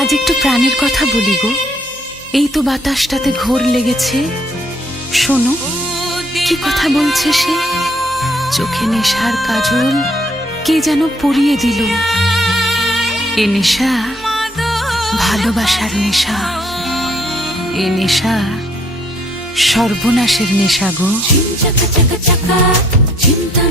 আজ একটু প্রাণের কথা বলি গো। এই তো বাতাসটাতে ঘোর লেগেছে, শোনো কি কথা বলছে সে। চোখে নেশার কাজল কে যেন পরিয়ে দিল। এ নেশা ভালোবাসার নেশা, এ নেশা সর্বনাশের নেশা গো। চিন্তা